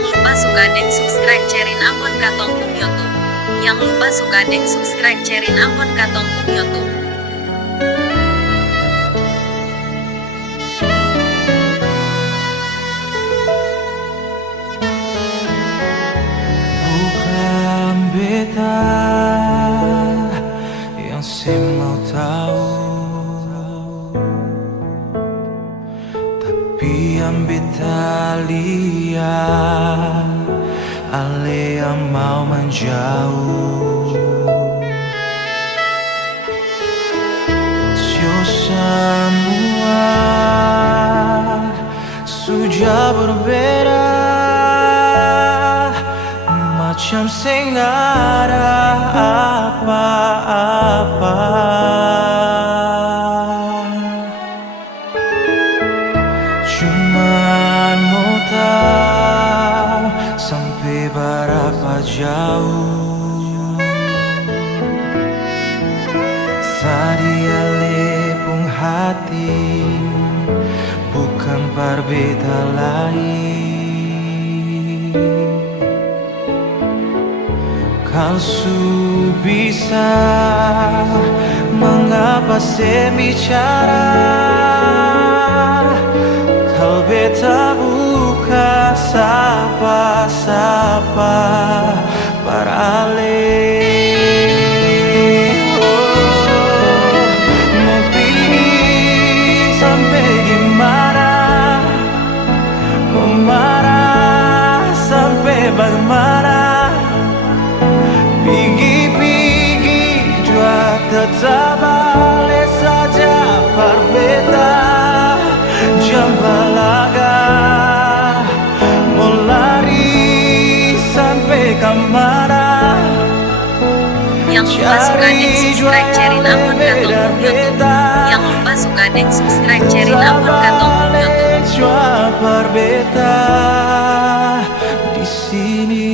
Yang lupa suka deng subscribe cerin Ambon Katong Pung YouTube. Yang lupa suka deng subscribe cerin Ambon Katong Pung YouTube. Bukan beta yang mau tahu, tapi yang beta lihat ale yang mau menjauh. Semua sudah berbeda, macam senggara apa-apa. Cuman mau tahu sampai berapa jauh sadia lepung hati, bukan berbeda lain. Kau su bisa mengapa saya bicara, kau beta buka sapa-sapa parale. Mau pergi sampai gimana, mau marah sampai bagaimana, pergi jua tetap balik saja berbeda. Jam balaga mau lari sampai kemana. Yang lupa suka deng subscribe cerin Ambon Katong Pung YouTube. Yang lupa suka deng subscribe cerin Ambon Katong Pung YouTube. Jua berbeda di sini.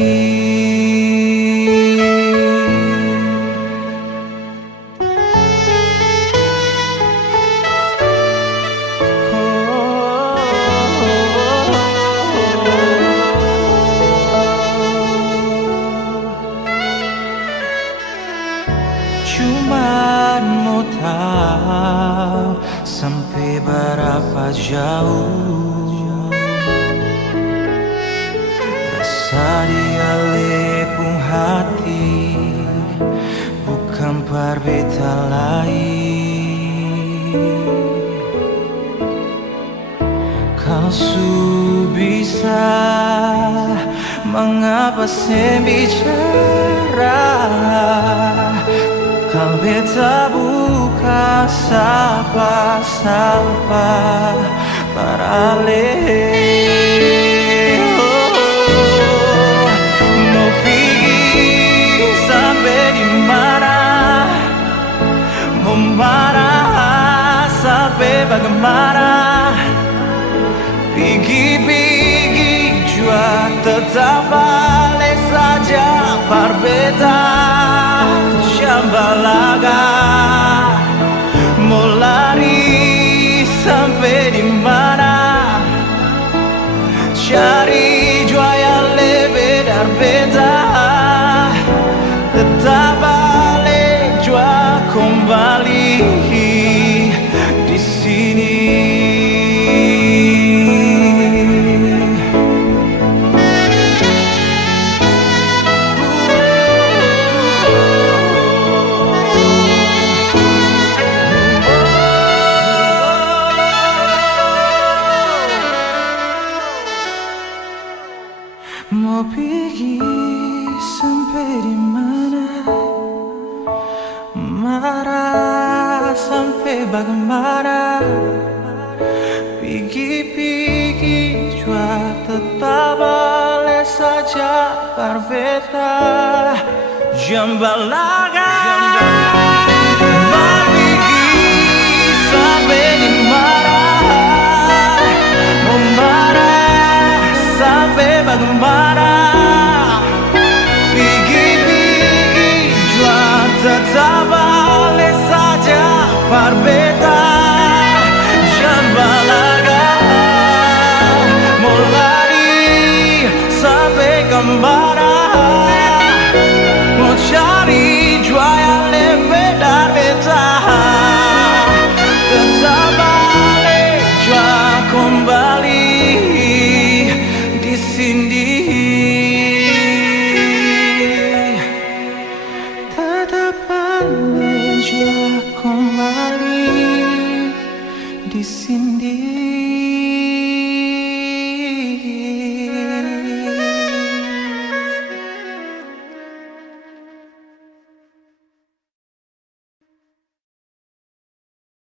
Cuman mau tahu sampai berapa jauh rasa dia lepung hati, bukan berbeda lain. Kau su bisa mengapa saya bicara, kau beta buka sapa-sapa parale. Mau pergi sampai di mana, mau marah sampai bagaimana, pergi jua tetap balik saja berbeda. Jam balaga mau lari sampai di mana, cari jua yang lebih berbeda. Tetap balik jua kembali di sini. Mau pergi sampai di mana, marah sampai bagaimana, pergi jua tetap balik saja berbeda. Jam balaga mau pergi sampai di mana, mau marah sampai bagaimana, pergi jua tetap balik saja berbeda.